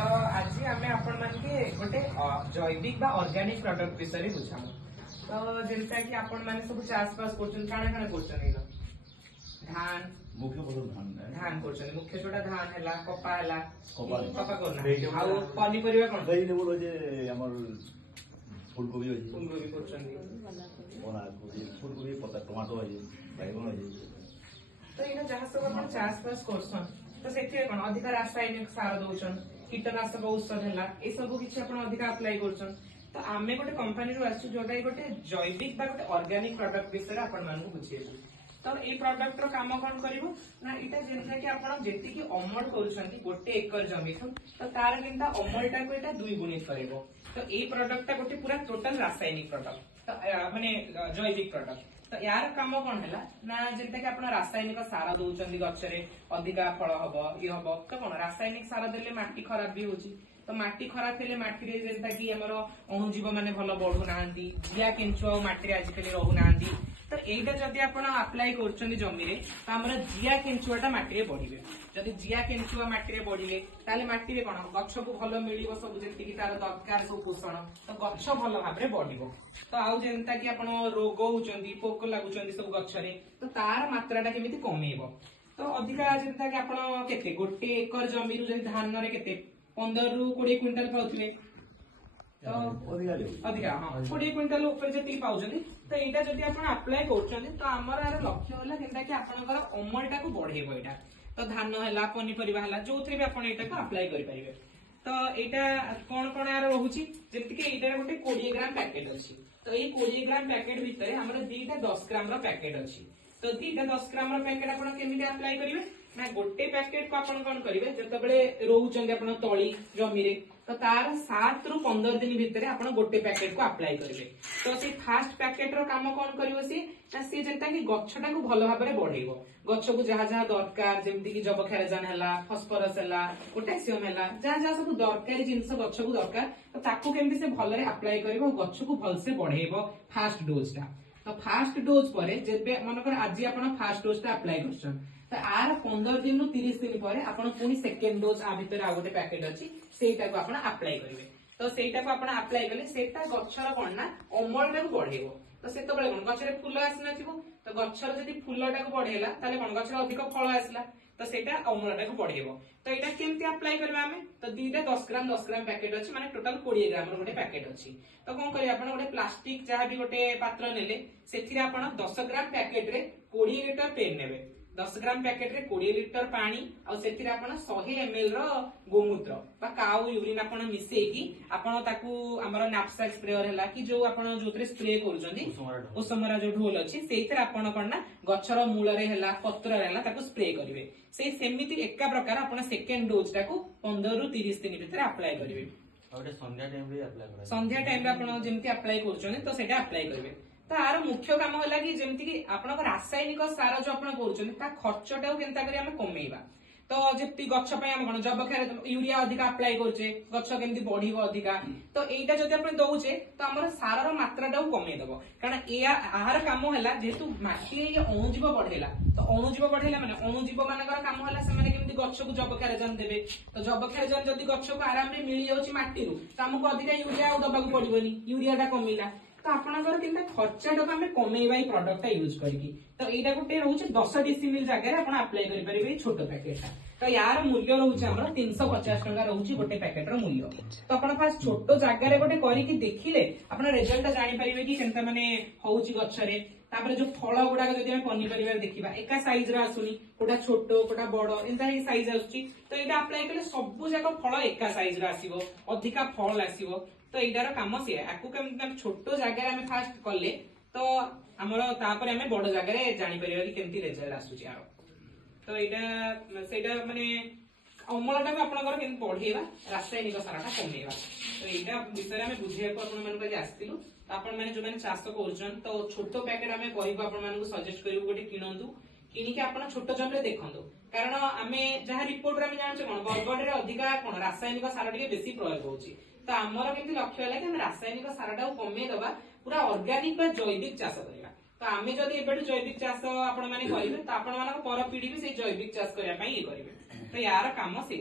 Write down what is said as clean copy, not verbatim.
तो आज आम आपण मानके गोटे जैविक बा ऑर्गेनिक प्रोडक्ट विषय बुझामु। तो जेनता कि आपण माने सब चाष बास करछन काना काना करछन एला धान मुख्य फसल धान करछन मुख्य छोटा धान हैला कपा हैला कपा करना vegetable आ पानी परिवा कोन vegetable जे हमर फूलगोभी होई फूलगोभी करछन बना कोबी फूलगोभी पत्ता टमाटो होई बैगन होई। तो इना जहां सब आपण चाष बास करछन तो सेठी कोन अधिक रासायनिक सार दउछन कीटनाशक औषध हैला ए सब किछि आपण अधिक अप्लाई करछन। तो आमे गोटे कंपनी रो आसु जोटा गोटे जैविक बा गोटे ऑर्गेनिक प्रोडक्ट विषय आपण मानू बुझिएबु। तो ये प्रोडक्ट रो काम कौन करिवो ना इटा जेनता कि आपण जेति कि अमल करूछंती गोटे एकर जमी तो तार केनता अमलटा को एटा दुई गुणित करिवो। तो ए प्रोडक्टटा गोटे पूरा टोटल रासायनिक प्रोडक्ट तो माने जैविक प्रोडक्ट। तो यार काम कौन हैला ना जेनता कि आपण रासायनिक सार दउछंती गछरे अधिका फल हबो ये हबो तो कोन रासायनिक सार देले माटी खराब भी होची। तो माटी खराब हेले माटी रे जेनता कि हमर अणुजीव माने भलो बढ़ु नाहंती जिया केंचुआ माटी रे आजिकली रहु नाहंती। तो एटा जदि आपण अप्लाई करछनी जमी रे तो हमर जिया केंचुआटा माटी रे बढ़िबे। जदि जिया केंचुआ माटी रे बढ़िले ताले माटी रे कोन गछ को भलो मिलिबो सब जेति कि तार दरकार सब पोषण तो गछ भलो भाबरे बढ़िबो। तो आउ जेनता कि आपण रोग होउचंदी पोक लागुचंदी सब गछ रे तो तार मात्राटा केमिति कमेइबो। तो अधिका जेनता कि आपण केते गोटे एकर जमी रु जदि धान रे केते 15 रु 20 क्विंटल पाउथिबे तो अधिका हाँ 20 क्विंटल ऊपर जति पाउछंदी। तो एटा जदि आपण अप्लाई करछंदी तो हमर आर लक्ष्य होला केनता कि आपनकर अमलटा को बढ़ेबो। एटा तो धान हैला पनी परिवा हैला जोथरे भी आपण एटा को अप्लाई करि परिबे। तो एटा कोन कोन आर रहूची जेति कि एटा गोटे 20 ग्राम पैकेट अछि। तो ए 20 ग्राम पैकेट भितरे हमर दीटा 10 ग्राम रो पैकेट अछि। तो दीटा 10 ग्राम रो पैकेट आपण केमिति अप्लाई करिवे ना गोटे पैकेट को आपण कोन करिवे जतबेले रहउचंदी आपण तळी जमी रे तो तार 7 रु 15 दिन भितर आपण गोटे पैकेट को अप्लाई करिवे। तो से फास्ट पैकेट रो काम कोन करिवो सी जेंता कि गछटा को भलो भाबरे बढ़ेइबो। गछ को जहा जहा दरकार जेमति कि जबखेरजान हैला फास्फोरस हैला पोटेशियम हैला जहा जहा सब दरकारी जिंस गछ को दरकार तो ताकू केमति से भलरे अप्लाई करिवो गछ को भल से बढ़ेइबो फास्ट डोज टा। तो फास्ट डोज परे जेबे मनकर आज आपण फास्ट डोज टा अप्लाई करछन तो आर 15 दिन 30 दिन पर आपण पुनी सेकेंड डोज आ भितर आ गोटे पैकेट अछि सेटा को आपण अप्लाई करिवे। तो सेटा को आपण अप्लाई करले सेटा गछर कोन ना अमलटा को बढ़ेबो। तो सेतो बेले कोन गछरे फूल आसनथिबो तो गछर जदी फूलटा को बढ़ेला ताले कोन गछर अधिक फल आसला तो सेटा अमलटा को बढ़ेबो। तो एटा केमति अप्लाई करबा हमें तो दीटा 10 ग्राम पैकेट अछि माने टोटल 20 ग्राम रो गोटे पैकेट अछि। तो कोन करिया आपण गोटे प्लास्टिक जहा भी गोटे पात्र नेले सेथिरे आपण 10 ग्राम पैकेट रे 20 लीटर पेन नेबे। 10 ग्राम पैकेट रे 20 लीटर पानी आ सेथिरे आपण 100 ml रो गोमूत्र बा काउ यूरिन आपण मिसेकी आपण ताकू हमर नैपसैक स्प्रेयर हैला कि जो आपण जोतरे स्प्रे करूचंदी ओसमरा जो ढोल अछि सेथिरे आपण कोनना गछर मूल रे हैला पत्र रे हैला ताकू स्प्रे करिवे। से सेमिति एका प्रकार आपण सेकेंड डोज ताकू 15 रु 30 दिन भितर अप्लाई करिवे। ओटे संध्या टाइम रे अप्लाई करा संध्या टाइम रे आपण जेमति अप्लाई करूचंदी तो सेटा अप्लाई करिवे। तो आर मुख्य काम होला कि जेमति कि आपण रासायनिक सार जो आपण करूचंदी ता खर्चटा केनता करी हम कमेइबा। तो जेति गछ पय हम कोन जबखेर यूरिया अधिक अप्लाई करछे गछ केमति बढ़िबो अधिका तो एटा जदि आपण दउछे तो हमर सार रो मात्राटा कमे देबो। कारण ए आहार काम होला जेतु माटी अणुजीव बढ़ेला तो अणुजीव बढ़ेला माने अणुजीव मानकर काम होला से माने केमति गछ को जबखेरजान देबे। तो जबखेरजान जदि गछ को आराम रे मिली जाउची माटी रु तो हमको अधिका यूरिया दबा को पड़िबोनी यूरियाटा कमिला तो आपनकर केनता खर्चाटा को हमें कमेइबा ई प्रोडक्टटा यूज करकी। तो एटा गुटे रहउचे 10 डेसिमल जगह रे आपण अप्लाई करि परिबे छोटो पैकेटटा। तो यार मूल्य रहउचे हमर 350 टका रहउची गोटे पैकेट रो मूल्य। तो आपण फास्ट छोटो जगह रे गोटे करिकि देखिले आपण रिजल्ट जानि परिबे कि केनता माने होउची गछरे। तापर जो फल गुडा जदि हम पनी परिवार देखिबा एका साइज रा आसुनी कोटा छोटो कोटा बड़ो एंता ही साइज आसुची। तो एटा अप्लाई करले सब जाक फल एका साइज रा आसीबो अधिका फल आसीबो। तो एटार काम से आकु केम छोटो जगह रे हम फास्ट करले तो हमर तापर हम बड़ जगह रे जानि परिबा कि केमति रिजल्ट आसुची आरो। तो एटा सेटा माने अमलटा को आपनकर केन बढ़ेबा रासायनिक सारटा कमेबा। तो एटा विषय हम बुझिया को आपन मन का आस्तिलु तो आपण माने जो माने चाष करछन तो छोटो पैकेट हमें कहबो आपण मानकु सजेस्ट करिवो गोटे किनंतु किनिके आपण छोटो जम रे देखंतु। कारण आमे जहा रिपोर्ट रे हम जानछे कोन बरगड रे अधिका कोन रासायनिक सार टिके बेसी प्रयोग होउची। तो आमर केमति लक्ष्य होला कि हम रासायनिक सारटा कमे दबा पूरा ऑर्गेनिक बा जैविक चाष करिबा। तो आमे जदि एबेडु जैविक चाष आपण माने करिवे तो आपण मानक पर पीढ़ी भी से जैविक चाष करिया पई करिवे। तो यार काम से